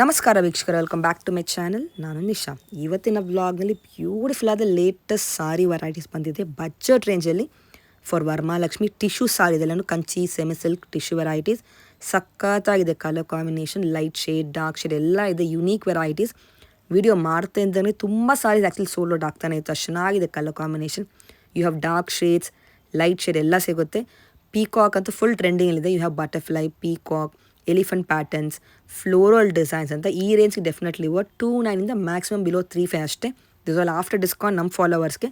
ನಮಸ್ಕಾರ ವೀಕ್ಷಕರೇ, welcome back to my channel. ನಾನು ನಿಶಾ. ಇವತ್ತಿನ ವ್ಲಾಗ್ನಲ್ಲಿ ಬ್ಯೂಟಿಫುಲ್ ಆದ ಲೇಟೆಸ್ಟ್ ಸಾರಿ ವೆರೈಟೀಸ್ ಬಂದಿದೆ ಬಜೆಟ್ ರೇಂಜಲ್ಲಿ ಫಾರ್ ವರಮಹಾಲಕ್ಷ್ಮಿ. ಟಿಶ್ಯೂ ಸಾರಿ ಇದೆಲ್ಲನೂ Kanchi semi silk tissue varieties. ಸಖತ್ತಾಗಿದೆ colour combination, light shade dark shade ಎಲ್ಲ ಇದೆ, ಯುನೀಕ್ ವೆರೈಟೀಸ್. ವಿಡಿಯೋ ಮಾಡ್ತಾ ಇದ್ದಂಗೆ ತುಂಬ ಸಾರೀಸ್ ಆ್ಯಕ್ಚುಲಿ ಸೋಲ್ಡ್ ಔಟ್ ಆಗ್ತಾನೆ ಇತ್ತು, ಅಷ್ಟು ಚೆನ್ನಾಗಿದೆ colour combination. You have dark shades, light shade ಎಲ್ಲ ಸಿಗುತ್ತೆ. ಪೀಕಾಕ್ ಅಂತೂ ಫುಲ್ ಟ್ರೆಂಡಿಂಗಲ್ಲಿದೆ. You have butterfly, peacock, elephant patterns, floral designs ಅಂತ ಈ ರೇಂಜ್ಗೆ ಡೆಫಿನೆಟ್ಲಿ 2,900 ಮ್ಯಾಕ್ಸಿಮಮ್ ಬಿಲೋ 3,500 ಅಷ್ಟೇ. ದಿಸ್ ಆಲ್ ಆಫ್ಟರ್ ಡಿಸ್ಕೌಂಟ್ ನಮ್ಮ ಫಾಲೋವರ್ಸ್ಗೆ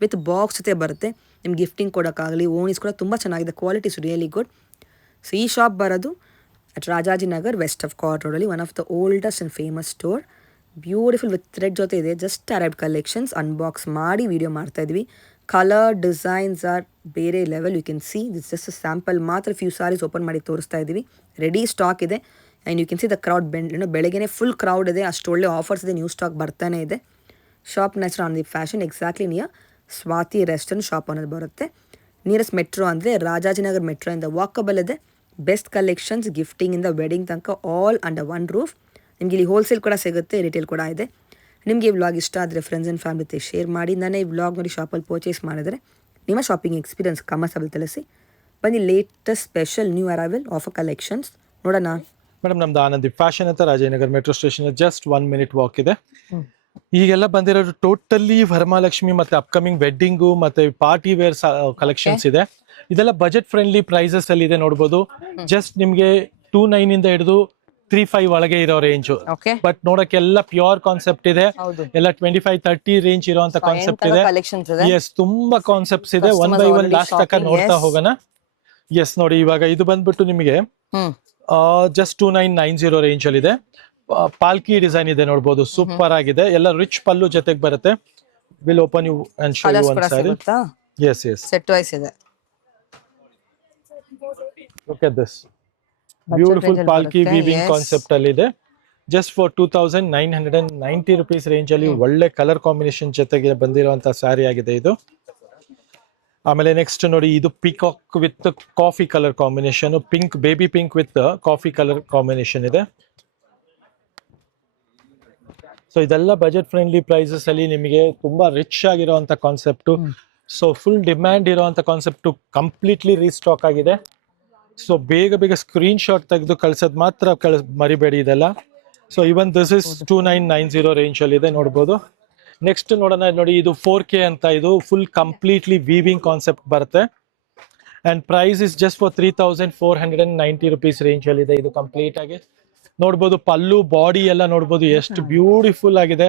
ವಿತ್ ಬಾಕ್ಸ್ ಜೊತೆ ಬರುತ್ತೆ. ನಿಮ್ಗೆ ಗಿಫ್ಟಿಂಗ್ ಕೊಡೋಕ್ಕಾಗಲಿ, ಓನಿಸ್ ಕೂಡ ತುಂಬ ಚೆನ್ನಾಗಿದೆ, quality is really good. So ಈ ಶಾಪ್ ಬರೋದು at Rajajinagar West of Chord ರೋಡಲ್ಲಿ, one of the oldest and famous store. Beautiful with thread ಜೊತೆ ಇದೆ. ಜಸ್ಟ್ ಅರೈವ್ಡ್ ಕಲೆಕ್ಷನ್ಸ್ ಅನ್ಬಾಕ್ಸ್ ಮಾಡಿ ವಿಡಿಯೋ ಮಾಡ್ತಾಯಿದ್ವಿ. ಕಲರ್ ಡಿಸೈನ್ಸ್ ಆರ್ ಬೇರೆ level. You can see this just sample ಮಾತ್ರ, few saris open ಮಾಡಿ ತೋರಿಸ್ತಾ ಇದ್ದೀವಿ. ರೆಡಿ ಸ್ಟಾಕ್ ಇದೆ. And you can see the crowd ಬೆಳಗ್ಗೆ ಫುಲ್ ಕ್ರೌಡ್ ಇದೆ, ಅಷ್ಟು ಒಳ್ಳೆ ಆಫರ್ಸ್ ಇದೆ, ನ್ಯೂ ಸ್ಟಾಕ್ ಬರ್ತಾನೆ ಇದೆ. ಶಾಪ್ ಹೆಸರು on the fashion, exactly near Swathi restaurant shop ಅನ್ನೋದು ಬರುತ್ತೆ. ನಿಯರೆಸ್ಟ್ ಮೆಟ್ರೋ ಅಂದರೆ ರಾಜಾಜಿನಗರ್ ಮೆಟ್ರೋಯಿಂದ ವಾಕಬಲ್ ಇದೆ. ಬೆಸ್ಟ್ ಕಲೆಕ್ಷನ್ಸ್, ಗಿಫ್ಟಿಂಗಿಂದ ವೆಡ್ಡಿಂಗ್ ತನಕ ಆಲ್ ಅಂಡರ್ ಒನ್ ರೂಫ್. ನಿಮಗೆ ಇಲ್ಲಿ ಹೋಲ್ಸೇಲ್ ಕೂಡ ಸಿಗುತ್ತೆ, ರಿಟೇಲ್ ಕೂಡ ಇದೆ. ನಿಮಗೆ ಈ ವ್ಲಾಗ್ ಇಷ್ಟ ಆದರೆ ಫ್ರೆಂಡ್ಸ್ ಆ್ಯಂಡ್ ಫ್ಯಾಮಿಲಿ ಜೊತೆ ಶೇರ್ ಮಾಡಿ. ನಾನೇ ಈ ವ್ಲಾಗ್ ನೋಡಿ ಶಾಪಲ್ಲಿ ಪರ್ಚೇಸ್ ಮಾಡಿದರೆ ನಿಮ್ಮ ಶಾಪಿಂಗ್ ಎಕ್ಸ್ಪೀರಿಯನ್ಸ್ ಕಮೆಂಟ್ಸಲ್ಲಿ ತಿಳಿಸಿ. ಬನ್ನಿ latest special new arrival offer collections ನೋಡೋಣ. ಮೇಡಮ್, ನಮ್ದು ಆನಂದಿ ಫ್ಯಾಷನ್ ಅಂತ Rajajinagar metro station just 1 minute walk ಇದೆ. ಈಗೆಲ್ಲ ಬಂದಿರೋದು ಟೋಟಲಿ ವರಮಹಾಲಕ್ಷ್ಮಿ ಮತ್ತೆ ಅಪ್ಕಮಿಂಗ್ ವೆಡ್ಡಿಂಗು ಮತ್ತೆ ಪಾರ್ಟಿ ವೇರ್ ಕಲೆಕ್ಷನ್ಸ್ ಇದೆ. ಇದೆಲ್ಲ ಬಜೆಟ್ ಫ್ರೆಂಡ್ಲಿ ಪ್ರೈಸಸ್ ಅಲ್ಲಿ ಇದೆ, ನೋಡಬಹುದು. ಜಸ್ಟ್ ನಿಮ್ಗೆ 2,900 ಇಂದ ಹಿಡಿದು 3,500 ಒಳಗೆ ಇರೋ ರೇಂಜ್. ಬಟ್ ನೋಡಕ್ಕೆ ಎಲ್ಲ ಪ್ಯೂರ್ ಕಾನ್ಸೆಪ್ಟ್ ಇದೆ, ಎಲ್ಲ 25-30 ರೇಂಜ್ ಇರುವಂತ ಕಾನ್ಸೆಪ್ಟ್ ಇದೆ. ಎಸ್, ತುಂಬಾ ಕಾನ್ಸೆಪ್ಟ್ಸ್ ಇದೆ. ಒನ್ ಬೈ ಒನ್ ಲಾಸ್ಟ್ ತನಕ ನೋಡ್ತಾ ಹೋಗೋಣ. ಎಸ್ ನೋಡಿ, ಇವಾಗ ಇದು ಬಂದ್ಬಿಟ್ಟು ನಿಮಗೆ ಜಸ್ಟ್ 2,990 ರೇಂಜ್ ಅಲ್ಲಿ ಇದೆ. ಪಾಲ್ಕಿ ಡಿಸೈನ್ ಇದೆ, ನೋಡಬಹುದು. ಸೂಪರ್ ಆಗಿದೆ, ಎಲ್ಲ ರಿಚ್ ಪಲ್ಲು ಜೊತೆಗೆ ಬರುತ್ತೆ. Will open you and show you one sari. Yes yes, set wise ಇದೆ. Look at this beautiful palki weaving concept ಅಲ್ಲಿ ಇದೆ. ಜಸ್ಟ್ ಫಾರ್ 2,990 rupees ರೇಂಜ್ ಅಲ್ಲಿ ಒಳ್ಳೆ ಕಲರ್ ಕಾಂಬಿನೇಷನ್ ಜೊತೆಗೆ ಬಂದಿರುವಂತ ಸ್ಯಾರಿ ಆಗಿದೆ ಇದು. ಆಮೇಲೆ ನೆಕ್ಸ್ಟ್ ನೋಡಿ, ಇದು peacock with coffee colour combination, pink, baby pink with coffee colour combination ಇದೆ. ಸೊ ಇದೆಲ್ಲ ಬಜೆಟ್ ಫ್ರೆಂಡ್ಲಿ ಪ್ರೈಸಸ್ ಅಲ್ಲಿ ನಿಮಗೆ ತುಂಬಾ ರಿಚ್ ಆಗಿರುವಂತ ಕಾನ್ಸೆಪ್ಟ್. ಸೊ ಫುಲ್ ಡಿಮ್ಯಾಂಡ್ ಇರುವಂತ ಕಾನ್ಸೆಪ್ಟ್ ಕಂಪ್ಲೀಟ್ಲಿ ರೀಸ್ಟಾಕ್ ಆಗಿದೆ. ಸೊ ಬೇಗ ಬೇಗ ಸ್ಕ್ರೀನ್ ಶಾಟ್ ತೆಗೆದು ಕಳ್ಸೋದ್ ಮಾತ್ರ ಮರಿಬೇಡಿ ಇದೆಲ್ಲ. So even this is 2,990 range ಅಲ್ಲಿ ಇದೆ, ನೋಡಬಹುದು. ನೆಕ್ಸ್ಟ್ ನೋಡೋಣ, ನೋಡಿ ಇದು 4K ಅಂತ, ಇದು ಫುಲ್ ಕಂಪ್ಲೀಟ್ಲಿ ವೀವಿಂಗ್ ಕಾನ್ಸೆಪ್ಟ್ ಬರುತ್ತೆ. And price is just for 3,490 rupees range ಅಲ್ಲಿ ಇದೆ. ಇದು ಕಂಪ್ಲೀಟ್ ಆಗಿ ನೋಡ್ಬೋದು. ಪಲ್ಲು ಬಾಡಿ ಎಲ್ಲ ನೋಡ್ಬೋದು, ಎಷ್ಟು ಬ್ಯೂಟಿಫುಲ್ ಆಗಿದೆ.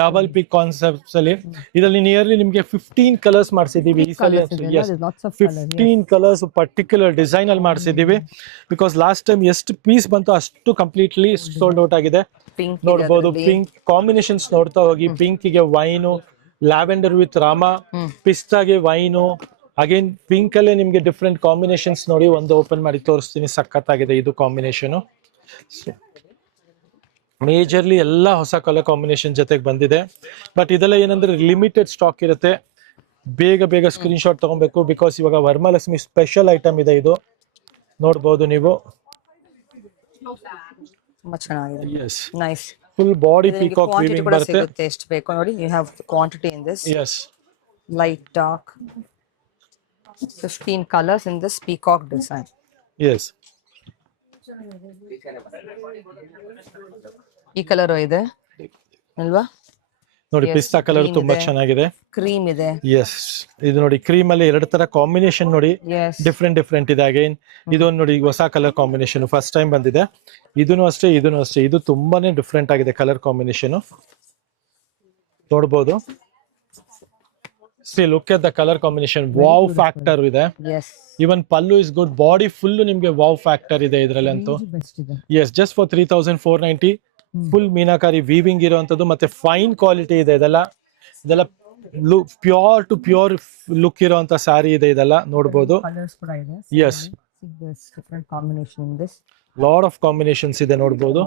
ಡಬಲ್ ಪಿಕ್ ಕಾನ್ಸೆಪ್ಟ್ಸ್ ಅಲ್ಲಿ ಇದರಲ್ಲಿ ನಿಯರ್ಲಿ ನಿಮ್ಗೆ 15 ಕಲರ್ಸ್ ಮಾಡಿಸಿದೀವಿ ಈ ಸಲ. 15 ಕಲರ್ಸ್ ಪರ್ಟಿಕ್ಯುಲರ್ ಡಿಸೈನ್ ಅಲ್ಲಿ ಮಾಡಿಸಿದೀವಿ. ಬಿಕಾಸ್ ಲಾಸ್ಟ್ ಟೈಮ್ ಎಷ್ಟು ಪೀಸ್ ಬಂತು ಅಷ್ಟು ಕಂಪ್ಲೀಟ್ಲಿ ಸೋಲ್ಡ್ ಔಟ್ ಆಗಿದೆ. ನೋಡ್ಬೋದು, ಪಿಂಕ್ ಕಾಂಬಿನೇಷನ್ಸ್ ನೋಡ್ತಾ ಹೋಗಿ. ಪಿಂಕ್ ಗೆ ವೈನು, ಲ್ಯಾವೆಂಡರ್ ವಿತ್ ರಾಮ, ಪಿಸ್ತಾಗೆ ವೈನು, ಅಗೇನ್ ಪಿಂಕ್ ಅಲ್ಲೇ ನಿಮ್ಗೆ ಡಿಫ್ರೆಂಟ್ ಕಾಂಬಿನೇಷನ್ಸ್ ನೋಡಿ. ಒಂದು ಓಪನ್ ಮಾಡಿ ತೋರಿಸ್ತೀನಿ, ಸಖತ್ತಾಗಿದೆ ಇದು ಕಾಂಬಿನೇಷನ್. ಮೇಜರ್ಲಿ ಎಲ್ಲ ಹೊಸ ಕಲರ್ ಕಾಂಬಿನೇಷನ್ ಜೊತೆಗೆ ಬಂದಿದೆ. ಬಟ್ ಇದೆಲ್ಲ ಏನಂದ್ರೆ ಲಿಮಿಟೆಡ್ ಸ್ಟಾಕ್ ಇರುತ್ತೆ, ಬೇಗ ಬೇಗ ಸ್ಕ್ರೀನ್ ಶಾಟ್ ತಗೊಬೇಕು. ಬಿಕಾಸ್ ಇವಾಗ ವರಮಹಾಲಕ್ಷ್ಮಿ ಸ್ಪೆಷಲ್ ಐಟಮ್ ಇದೆ ಇದು, ನೋಡ್ಬೋದು ನೀವು. Yes, nice full body peacock weaving ಬರುತ್ತೆ. ಎಷ್ಟು ಬೇಕು ನೋಡಿ, you have quantity in this. Yes, light dark 15 colors in this peacock design. Yes. ಈ ಕಲರ್ ಇದೆ ಅಲ್ವಾ? ನೋಡಿ, ಪಿಸ್ತಾ ಕಲರ್ ತುಂಬಾ ಚೆನ್ನಾಗಿದೆ. ಕ್ರೀಮ್ ಇದೆ. ಎಸ್, ಇದು ನೋಡಿ ಕ್ರೀಮ್ ಅಲ್ಲಿ 2 ತರ ಕಾಂಬಿನೇಷನ್ ನೋಡಿ, ಡಿಫ್ರೆಂಟ್ ಇದೆ. ಅಗೈನ್ ಇದೊಂದು ನೋಡಿ, ಹೊಸ ಕಲರ್ ಕಾಂಬಿನೇಷನ್ ಫಸ್ಟ್ ಟೈಮ್ ಬಂದಿದೆ. ಇದನ್ನು ಅಷ್ಟೇ, ಇದು ತುಂಬಾನೇ ಡಿಫ್ರೆಂಟ್ ಆಗಿದೆ ಕಲರ್ ಕಾಂಬಿನೇಷನ್, ನೋಡ್ಬೋದು. See, look at the color combination. Wow factor ಇದೆ. Yes. Even pallu is good. Body full ನಿಮಗೆ wow factor ಇದೆ ಇದರಲ್ಲಂತೂ. Yes, just for 3,490. Full meenakari weaving ಇರುವಂತದ್ದು, ಮತ್ತೆ ಫೈನ್ ಕ್ವಾಲಿಟಿ ಇದೆ. ಇದೆಲ್ಲ ಪ್ಯೂರ್ ಟು ಪ್ಯೂರ್ ಲುಕ್ ಇರುವಂತ ಸ್ಯಾರಿ ಇದೆ. ಇದೆಲ್ಲ ನೋಡಬಹುದು. Yes. Different combination in this. Lot of combinations ಇದೆ, ನೋಡಬಹುದು.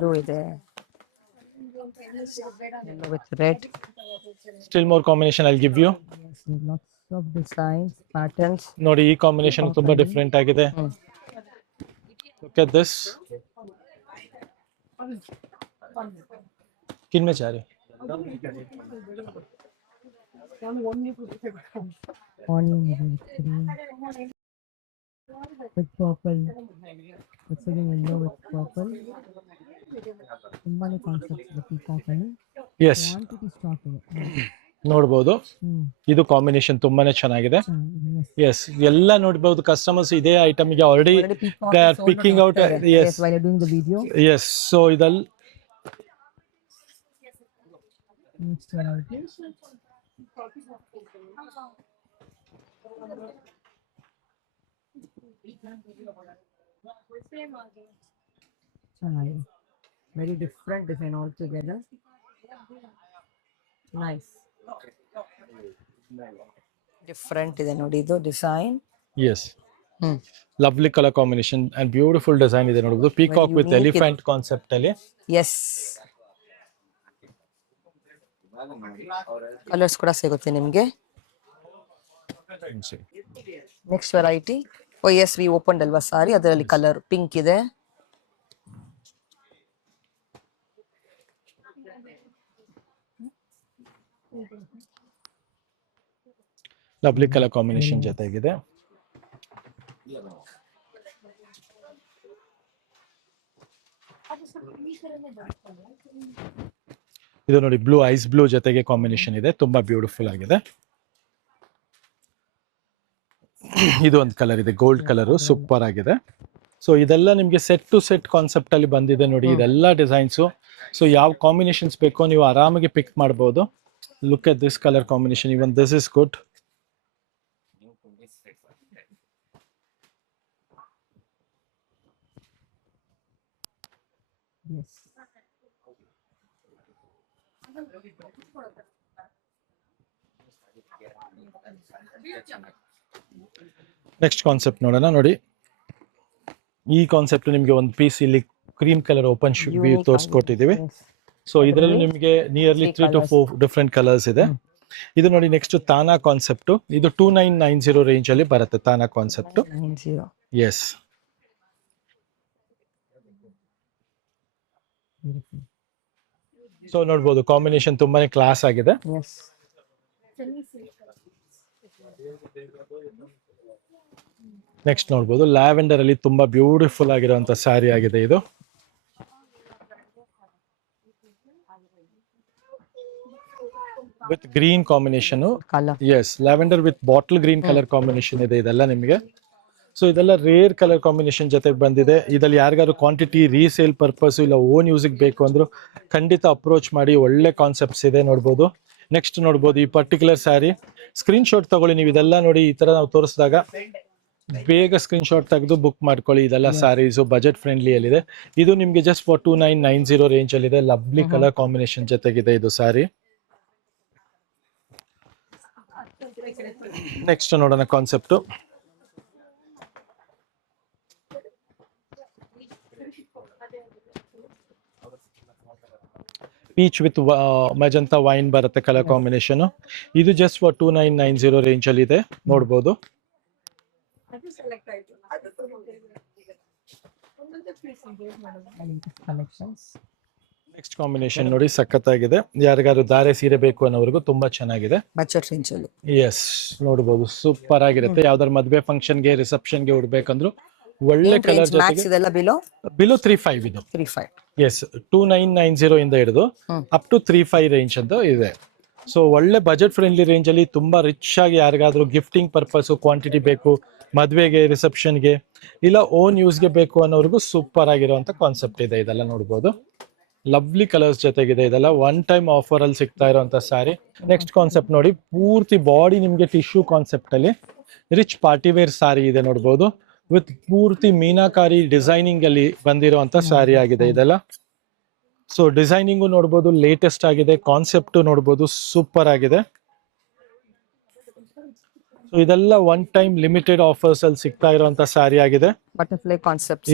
Yellow with red. Still more combination I'll give you. Lots of designs, patterns. ನೋಡಿ, ಈ ಕಾಂಬಿನೇಷನ್ ತುಂಬಾ ಡಿಫ್ರೆಂಟ್ ಆಗಿದೆ. Look at this. किनमें चाह रहे onion green with purple. It's again yellow with purple. ತುಂಬಾನೇ concepts ಇದೆ ಪೀಕಾಕ್ ಅಲ್ಲಿ. ಎಸ್ ಕ್ವಾಂಟಿಟಿ ಸ್ಟಾಕ್ ಇದೆ. ನೋಡ್ಬೋದು ಹ್ಮ್. ಇದು ಕಾಂಬಿನೇಷನ್ ತುಂಬಾನೇ ಚೆನ್ನಾಗಿದೆ. Yes. ಎಸ್ ಎಲ್ಲ ನೋಡ್ಬೋದು ಕಸ್ಟಮರ್ಸ್ ಇದೇ ಐಟಮ್ ಗೆ already Already peacock they is are sold picking out outside. yes Yes, while you're doing the video. Yes so ಇದಲ್ Next variety. ಚೆನ್ನಾಗಿದೆ. Very different design altogether. Nice. Different ಇದೆ ನೋಡಿ ಇದು design. Yes lovely colour combination and beautiful design ಇದೆ ನೋಡಬಹುದು. Peacock with unique elephant concept ಅಲ್ಲಿ. Yes colours ಕೂಡ ಸಿಗುತ್ತೆ ನಿಮಗೆ. Next variety. Oh yes we open ಅಲ್ವಾ ಸಾರಿ, ಅದರಲ್ಲಿ ಕಲರ್ ಪಿಂಕ್ ಇದೆ. ಲವ್ಲಿ ಕಲರ್ ಕಾಂಬಿನೇಷನ್ ಜೊತೆಗಿದೆ. ಇದು ನೋಡಿ ಬ್ಲೂ ಐಸ್ ಬ್ಲೂ ಜೊತೆಗೆ ಕಾಂಬಿನೇಷನ್ ಇದೆ, ತುಂಬಾ ಬ್ಯೂಟಿಫುಲ್ ಆಗಿದೆ. ಇದು ಒಂದು ಕಲರ್ ಇದೆ ಗೋಲ್ಡ್ ಕಲರ್, ಸೂಪರ್ ಆಗಿದೆ. ಸೊ ಇದೆಲ್ಲ ನಿಮ್ಗೆ ಸೆಟ್ ಟು ಸೆಟ್ ಕಾನ್ಸೆಪ್ಟ್ ಅಲ್ಲಿ ಬಂದಿದೆ ನೋಡಿ ಇದೆಲ್ಲ ಡಿಸೈನ್ಸ್. ಸೊ ಯಾವ ಕಾಂಬಿನೇಷನ್ಸ್ ಬೇಕೋ ನೀವು ಆರಾಮಾಗಿ ಪಿಕ್ ಮಾಡಬಹುದು. Look at this colour combination, even this is good. Yes. Next concept ನೋಡೋಣ. ನೋಡಿ ಈ ಕಾನ್ಸೆಪ್ಟ್ ನಿಮ್ಗೆ ಒಂದು ಪೀಸ್ ಇಲ್ಲಿ ಕ್ರೀಮ್ ಕಲರ್ ಓಪನ್ ವ್ಯೂ ತೋರಿಸ್ಕೊಟ್ಟಿದೀವಿ. ಸೊ ಇದರಲ್ಲಿ ನಿಮಗೆ ನಿಯರ್ಲಿ 3 to 4 ಡಿಫ್ರೆಂಟ್ ಕಲರ್ಸ್ ಇದೆ. ಇದು ನೋಡಿ ನೆಕ್ಸ್ಟ್ ತಾನಾ ಕಾನ್ಸೆಪ್ಟ್. ಇದು 2990 ರೇಂಜ್ ಅಲ್ಲಿ ಬರುತ್ತೆ ತಾನಾ ಕಾನ್ಸೆಪ್ಟ್. ಎಸ್ ಸೊ ನೋಡ್ಬೋದು ಕಾಂಬಿನೇಷನ್ ತುಂಬಾನೇ ಕ್ಲಾಸ್ ಆಗಿದೆ. ಎಸ್ ನೆಕ್ಸ್ಟ್ ನೋಡ್ಬೋದು ಲ್ಯಾವೆಂಡರ್ ಅಲ್ಲಿ ತುಂಬಾ ಬ್ಯೂಟಿಫುಲ್ ಆಗಿರುವಂತ ಸ್ಯಾರಿ ಆಗಿದೆ ಇದು. With green combination. Colour yes lavender with bottle green colour combination ಇದೆ ಇದೆಲ್ಲ ನಿಮಗೆ. ಸೊ ಇದೆಲ್ಲ ರೇರ್ ಕಲರ್ ಕಾಂಬಿನೇಷನ್ ಜೊತೆಗೆ ಬಂದಿದೆ. ಇದ್ರಲ್ಲಿ ಯಾರಿಗಾದ್ರು ಕ್ವಾಂಟಿಟಿ ರೀಸೇಲ್ ಪರ್ಪಸ್ ಇಲ್ಲ ಓನ್ ಯೂಸಿಗೆ ಬೇಕು ಅಂದ್ರು ಖಂಡಿತ ಅಪ್ರೋಚ್ ಮಾಡಿ, ಒಳ್ಳೆ ಕಾನ್ಸೆಪ್ಟ್ಸ್ ಇದೆ ನೋಡ್ಬೋದು. ನೆಕ್ಸ್ಟ್ ನೋಡ್ಬೋದು ಈ ಪರ್ಟಿಕ್ಯುಲರ್ ಸ್ಯಾರಿ ಸ್ಕ್ರೀನ್ ಶಾಟ್ ತಗೊಳ್ಳಿ ನೀವು. ಇದೆಲ್ಲ ನೋಡಿ ಈ ತರ ನಾವು ತೋರಿಸಿದಾಗ ಬೇಗ ಸ್ಕ್ರೀನ್ ಶಾಟ್ ತೆಗೆದು ಬುಕ್ ಮಾಡ್ಕೊಳ್ಳಿ. ಇದೆಲ್ಲ ಸ್ಯಾರೀಸ್ ಬಜೆಟ್ ಫ್ರೆಂಡ್ಲಿ ಅಲ್ಲಿದೆ. ಇದು ನಿಮ್ಗೆ ಜಸ್ಟ್ ಫಾರ್ 2990 ರೇಂಜ್ ಅಲ್ಲಿ ಇದೆ. ಲವ್ಲಿ ಕಲರ್ ಕಾಂಬಿನೇಷನ್ ಜೊತೆಗಿದೆ ಇದು ಸ್ಯಾರಿ. ನೆಕ್ಸ್ಟ್ ನೋಡೋಣ concept. Peach with magenta wine ಬರುತ್ತೆ ಕಲರ್ ಕಾಂಬಿನೇಷನ್. ಇದು ಜಸ್ಟ್ ಫಾರ್ 2990 ರೇಂಜ್ ಅಲ್ಲಿ ಇದೆ ನೋಡ್ಬೋದು. collections. ನೆಕ್ಸ್ಟ್ ಕಾಂಬಿನೇಷನ್ ನೋಡಿ ಸಖತ್ತಾಗಿದೆ. ಯಾರಿಗಾದ್ರು ಧಾರೆ ಸೀರೆ ಬೇಕು ಅನ್ನೋವರೆಗೂ ತುಂಬಾ ಚೆನ್ನಾಗಿದೆ. ಬಜೆಟ್ ರೇಂಜ್ ಅಲ್ಲಿ. ಎಸ್ ನೋಡ್ಬೋದು ಸೂಪರ್ ಆಗಿರುತ್ತೆ. ಯಾವ್ದಾದ್ರು ಮದ್ವೆ ಫಂಕ್ಷನ್ ಗೆ ರಿಸೆಪ್ಷನ್ ಗೆ ಉಡ್ಬೇಕಂದ್ರು ಒಳ್ಳೆ ಕಲರ್ ಮ್ಯಾಕ್ಸ್ ಜೊತೆಗೆ. ಇದೆಲ್ಲ ಬಿಲೋ 35 ಇದು. 35. ಎಸ್ 2990 ಇಂದ ಹಿಡಿದು ಅಪ್ ಟು 35 ರೇಂಜ್ ಅಂತ ಇದೆ. ಸೊ ಒಳ್ಳೆ ಬಜೆಟ್ ಫ್ರೆಂಡ್ಲಿ ರೇಂಜ್ ಅಲ್ಲಿ ತುಂಬಾ ರಿಚ್ ಆಗಿ ಯಾರಿಗಾದ್ರೂ ಗಿಫ್ಟಿಂಗ್ ಪರ್ಪಸ್ ಕ್ವಾಂಟಿಟಿ ಬೇಕು, ಮದ್ವೆಗೆ ರಿಸೆಪ್ಷನ್ಗೆ ಇಲ್ಲ ಓನ್ ಯೂಸ್ಗೆ ಬೇಕು ಅನ್ನೋರ್ಗು ಸೂಪರ್ ಆಗಿರುವಂತ ಕಾನ್ಸೆಪ್ಟ್ ಇದೆ. ಇದೆಲ್ಲ ನೋಡ್ಬೋದು ಲವ್ಲಿ ಕಲರ್ಸ್ ಜೊತೆಗಿದೆ. ಇದೆಲ್ಲ ಒನ್ ಟೈಮ್ ಆಫರ್ ಅಲ್ಲಿ ಸಿಗ್ತಾ ಇರುವಂತ ಸ್ಯಾರಿ. ನೆಕ್ಸ್ಟ್ ಕಾನ್ಸೆಪ್ಟ್ ನೋಡಿ ಪೂರ್ತಿ ಬಾಡಿ ನಿಮ್ಗೆ ಟಿಶ್ಯೂ ಕಾನ್ಸೆಪ್ಟ್ ಅಲ್ಲಿ ರಿಚ್ ಪಾರ್ಟಿ ವೇರ್ ಸ್ಯಾರಿ ಇದೆ ನೋಡ್ಬೋದು. ವಿತ್ ಪೂರ್ತಿ ಮೀನಾಕಾರಿ ಡಿಸೈನಿಂಗ್ ಅಲ್ಲಿ ಬಂದಿರುವಂತ ಸ್ಯಾರಿ ಆಗಿದೆ ಇದೆಲ್ಲ. ಸೊ ಡಿಸೈನಿಂಗು ನೋಡ್ಬೋದು ಲೇಟೆಸ್ಟ್ ಆಗಿದೆ, ಕಾನ್ಸೆಪ್ಟ್ ನೋಡ್ಬೋದು ಸೂಪರ್ ಆಗಿದೆ. ಸೊ ಇದೆಲ್ಲ ಒನ್ ಟೈಮ್ ಲಿಮಿಟೆಡ್ ಆಫರ್ಸ್ ಅಲ್ಲಿ ಸಿಗ್ತಾ ಇರುವಂತ ಸ್ಯಾರಿ ಆಗಿದೆ. Butterfly concept.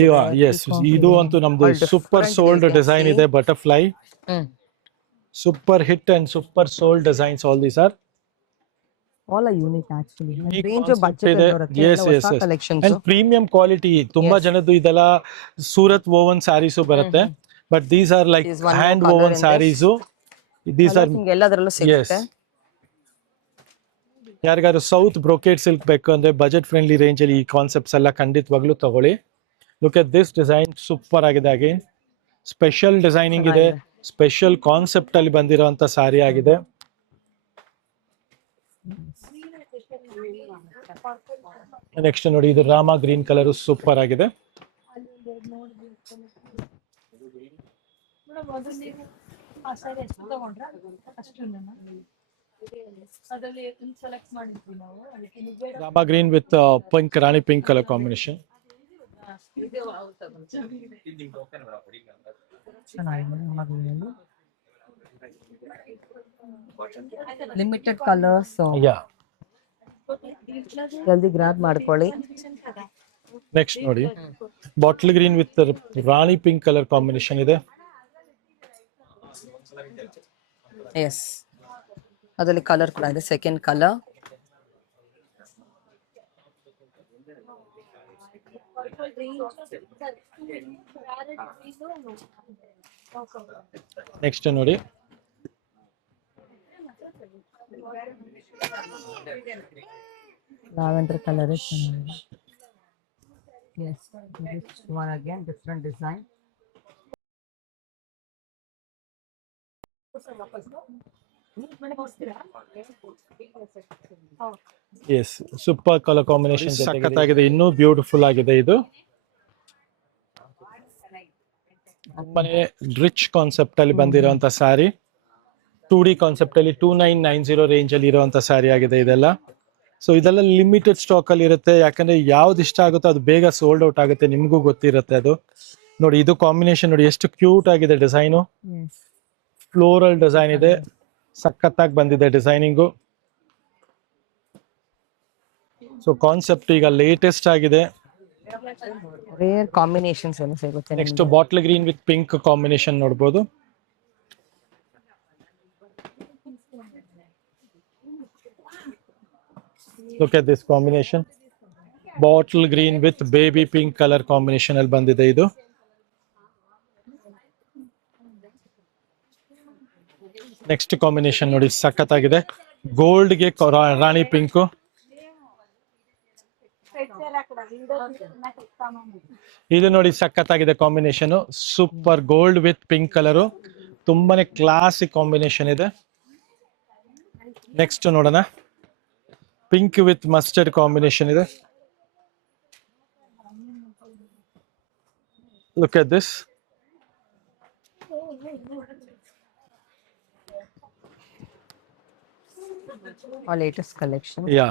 ಎಸ್ ಇದು ಅಂತೂ ನಮ್ದು ಸೂಪರ್ ಸೋಲ್ಡ್ ಡಿಸೈನ್ ಇದೆ. Butterfly super hit and super sold designs all these are. All are unique actually. Unique Range of concept budget ಇದೆ. ಬರುತ್ತೆ. Yes, ಎಲ್ಲ yes, ಹೊಸ yes. collections. And premium quality ತುಂಬಾ Yes. ಜನದ್ದು ಇದೆಲ್ಲ ಸೂರತ್ ಓವನ್ ಸ್ಯಾರೀಸು ಬರುತ್ತೆ. But these are like Is one more hand colour woven in saris. These are ನಿಮ್ಗೆ ಎಲ್ಲದರಲ್ಲೂ ಎಸ್, ಸಿಗುತ್ತೆ. ಯಾರಿಗಾದ್ರು ಸೌತ್ ಬ್ರೊಕೇಡ್ ಸಿಲ್ಕ್ ಬೇಕು ಅಂದ್ರೆ ಬಜೆಟ್ ಫ್ರೆಂಡ್ಲಿ ರೇಂಜ್ ಅಲ್ಲಿ ಈ ಕಾನ್ಸೆಪ್ಟ್ಸ್ ಎಲ್ಲ ಖಂಡಿತವಾಗ್ಲೂ ತಗೊಳ್ಳಿ. Look at this design, super ಆಗಿದೆ. ಅಗೇನ್ ಸ್ಪೆಷಲ್ ಡಿಸೈನಿಂಗ್ ಇದೆ, ಸ್ಪೆಷಲ್ ಕಾನ್ಸೆಪ್ಟ್ ಅಲ್ಲಿ ಬಂದಿರುವಂತ ಸಾರಿ ಆಗಿದೆ. ನೆಕ್ಸ್ಟ್ ನೋಡಿ, ಇದು ರಾಮ ಗ್ರೀನ್ ಕಲರ್ ಸೂಪರ್ ಆಗಿದೆ. Rama green with pink, rani pink colour combination. Limited colours, yeah. ಜಲ್ದಿ ಗ್ರಾಬ್ ಮಾಡ್ಕೊಳ್ಳಿ. ನೆಕ್ಸ್ಟ್ ನೋಡಿ, bottle green with rani pink colour combination ಇದೆ. ಎಸ್, ಅದರಲ್ಲಿ ಕಲರ್ ಕೂಡ ಇದೆ, ಸೆಕೆಂಡ್ ಕಲರ್. ನೆಕ್ಸ್ಟ್ ನೋಡಿ, lavender color is yes, this one again different design. Yes, super colour combination, ಸಖತ್ತಾಗಿದೆ, ಇನ್ನೂ ಬ್ಯೂಟಿಫುಲ್ ಆಗಿದೆ. ಇದು ತುಂಬಾನೇ ರಿಚ್ ಕಾನ್ಸೆಪ್ಟ್ ಅಲ್ಲಿ ಬಂದಿರುವಂತ ಸ್ಯಾರಿ. 2D ಕಾನ್ಸೆಪ್ಟ್ ಅಲ್ಲಿ 2990 ರೇಂಜ್ ಅಲ್ಲಿ ಇರುವಂತ ಸ್ಯಾರಿ ಆಗಿದೆ ಇದೆಲ್ಲ. ಸೊ ಇದೆಲ್ಲ ಲಿಮಿಟೆಡ್ ಸ್ಟಾಕ್ ಅಲ್ಲಿ ಇರುತ್ತೆ, ಯಾಕಂದ್ರೆ ಯಾವ್ದು ಇಷ್ಟ ಆಗುತ್ತೋ ಅದು ಬೇಗ ಸೋಲ್ಡ್ ಔಟ್ ಆಗುತ್ತೆ, ನಿಮ್ಗೂ ಗೊತ್ತಿರುತ್ತೆ ಅದು. ನೋಡಿ, ಇದು ಕಾಂಬಿನೇಷನ್ ನೋಡಿ ಎಷ್ಟು ಕ್ಯೂಟ್ ಆಗಿದೆ ಡಿಸೈನು. ಫ್ಲೋರಲ್ ಡಿಸೈನ್ ಇದೆ, ಸಖತ್ತಾಗಿ ಬಂದಿದೆ ಡಿಸೈನಿಂಗು. ಸೊ ಕಾನ್ಸೆಪ್ಟ್ ಈಗ ಲೇಟೆಸ್ಟ್ ಆಗಿದೆ. ರೇರ್ ಕಾಂಬಿನೇಷನ್ಸ್ ಏನು ಸಿಗುತ್ತೆ. Next bottle green with pink combination ನೋಡಬಹುದು. Look at this combination. Bottle green with baby pink color combination ಅಲ್ಲಿ ಬಂದಿದೆ ಇದು. ನೆಕ್ಸ್ಟ್ ಕಾಂಬಿನೇಷನ್ ನೋಡಿ, ಸಖತ್ತಾಗಿದೆ. ಗೋಲ್ಡ್ ಗೆ ರಾಣಿ ಪಿಂಕ್. ಇದು ನೋಡಿ ಸಖತ್ತಾಗಿದೆ combination, super. Gold with pink colour, ತುಂಬಾನೇ ಕ್ಲಾಸಿಕ್ ಕಾಂಬಿನೇಷನ್ ಇದೆ. ನೆಕ್ಸ್ಟ್ ನೋಡೋಣ, ಪಿಂಕ್ ವಿತ್ ಮಸ್ಟರ್ಡ್ ಕಾಂಬಿನೇಷನ್ ಇದೆ. Look at this. Our latest collection. Yeah,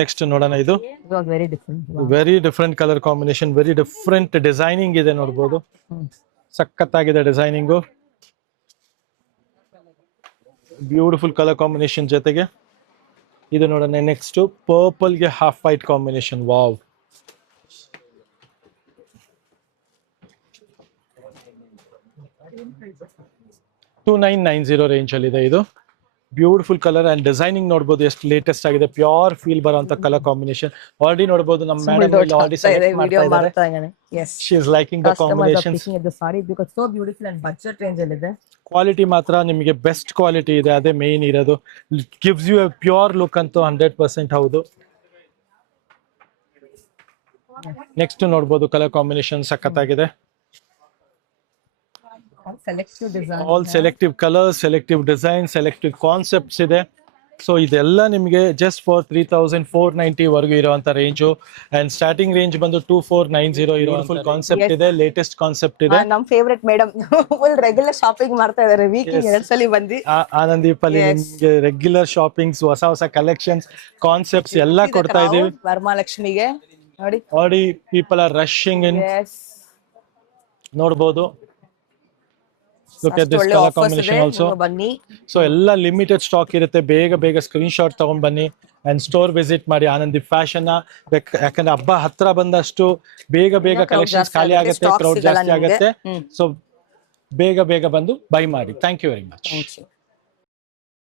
next ನೋಡೋಣ. ಇದು It was very different. Very different colour combination, very different designing ಇದೆ ನೋಡ್ಬೋದು. ಸಖತ್ತಾಗಿದೆ designing, beautiful colour combination ಜೊತೆಗೆ. ಇದು ನೋಡೋಣ, ನೆಕ್ಸ್ಟ್ ಪರ್ಪಲ್ ಗೆ half white combination. Wow, $2990 range ಅಲ್ಲಿ ಇದೆ ಇದು. ಬ್ಯೂಟಿಫುಲ್ ಕಲರ್ ಅಂಡ್ ಡಿಸೈನಿಂಗ್ ನೋಡಬಹುದು, ಎಷ್ಟು ಲೇಟೆಸ್ಟ್ ಆಗಿದೆ. ಪ್ಯೂರ್ ಫೀಲ್ ಬರುವಂತ ಕಲರ್ ಕಾಂಬಿನೇಷನ್. ಆಲ್ರೆಡಿ ನೋಡಬಹುದು ನಮ್ಮ ಮೇಡಮ್ ಆಲ್ರೆಡಿ ಸೆಲೆಕ್ಟ್ ಮಾಡ್ತಾ ಇದ್ದಾರೆ. Yes. She is liking the combinations. The saree because so beautiful and budget range ಅಲ್ಲಿ ಇದೆ. ಕ್ವಾಲಿಟಿ ಮಾತ್ರ ನಿಮಗೆ ಬೆಸ್ಟ್ ಕ್ವಾಲಿಟಿ ಇದೆ, ಅದೇ ಮೇನ್ ಇರೋದು. Gives you a pure look ಅಂತೂ 100% ಹೌದು. ನೆಕ್ಸ್ಟ್ ನೋಡಬಹುದು, ಕಲರ್ ಕಾಂಬಿನೇಷನ್ ಸಖತ್ತಾಗಿದೆ. Selective design. All selective colours, selective design, selective concepts ಇದೆ. ಸೊ ಇದೆಲ್ಲ ನಿಮಗೆ ಜಸ್ಟ್ ಫಾರ್ 3490 ವರೆಗೂ ಇರುವಂತ ರೇಂಜು. ಅಂಡ್ ಸ್ಟಾರ್ಟಿಂಗ್ ರೇಂಜ್ ಬಂದು 2490 ಇರುವಂತ ಕಾನ್ಸೆಪ್ಟ್ ಇದೆ, ಲೇಟೆಸ್ಟ್ ಕಾನ್ಸೆಪ್ಟ್ ಇದೆ. ನಮ್ favourite madam full regular shopping ಮಾಡ್ತಾ ಇದಾರೆ, ವೀಕಿಗೆ 2 ಸಲ ಬಂದು. ಆನಂದೀಪ್ ಅಲ್ಲಿ ನಿಮ್ಗೆ ರೆಗ್ಯುಲರ್ ಶಾಪಿಂಗ್ಸ್, ಹೊಸ ಹೊಸ ಕಲೆಕ್ಷನ್ಸ್, ಕಾನ್ಸೆಪ್ಟ್ಸ್ ಎಲ್ಲ ಕೊಡ್ತಾ ಇದೀವಿ. ವರಮಹಾಲಕ್ಷ್ಮಿಗೆ ನೋಡಿ, ಆಲ್ರೆಡಿ ಪೀಪಲ್ ಆರ್ ರಶಿಂಗ್ ಇನ್. ನೋಡಬಹುದು. Look at this color combination also. ಬನ್ನಿ. ಸೊ ಎಲ್ಲ ಲಿಮಿಟೆಡ್ ಸ್ಟಾಕ್ ಇರುತ್ತೆ, ಬೇಗ ಬೇಗ ಸ್ಕ್ರೀನ್ ಶಾಟ್ ತಗೊಂಡ್ ಬನ್ನಿ ಅಂಡ್ ಸ್ಟೋರ್ ವಿಸಿಟ್ ಮಾಡಿ ಆನಂದೀಪ್ ಫ್ಯಾಷನ್. ಯಾಕಂದ್ರೆ ಹಬ್ಬ ಹತ್ರ ಬಂದಷ್ಟು ಬೇಗ ಬೇಗ ಕಲೆಕ್ಷನ್ಸ್ ಖಾಲಿ ಆಗುತ್ತೆ, ಕ್ರೌಡ್ ಜಾಸ್ತಿ ಆಗುತ್ತೆ. ಸೊ ಬೇಗ ಬೇಗ ಬಂದು ಬೈ ಮಾಡಿ. Thank you very much.